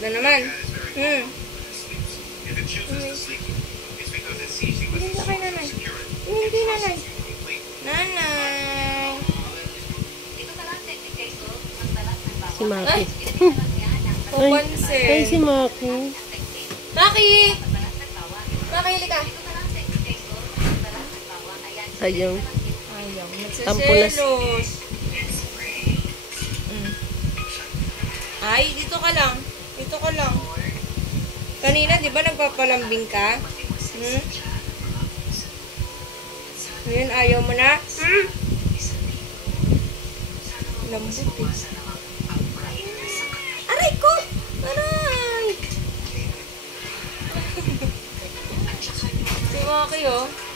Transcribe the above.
Na naman. Hindi ka kay nanay. Hindi nanay. Nanay. Si Maki. Pupansin. Ay, si Maki. Maki! Maki, halika. Ayaw. Ayaw. Tampulas. Nagsaselos. Ay, dito ka lang. Dito ka lang. Kanina, di ba nagpapalambing ka? Ngayon, ayaw mo na? Lambot eh. Aray ko! Aray! Si Maki oh.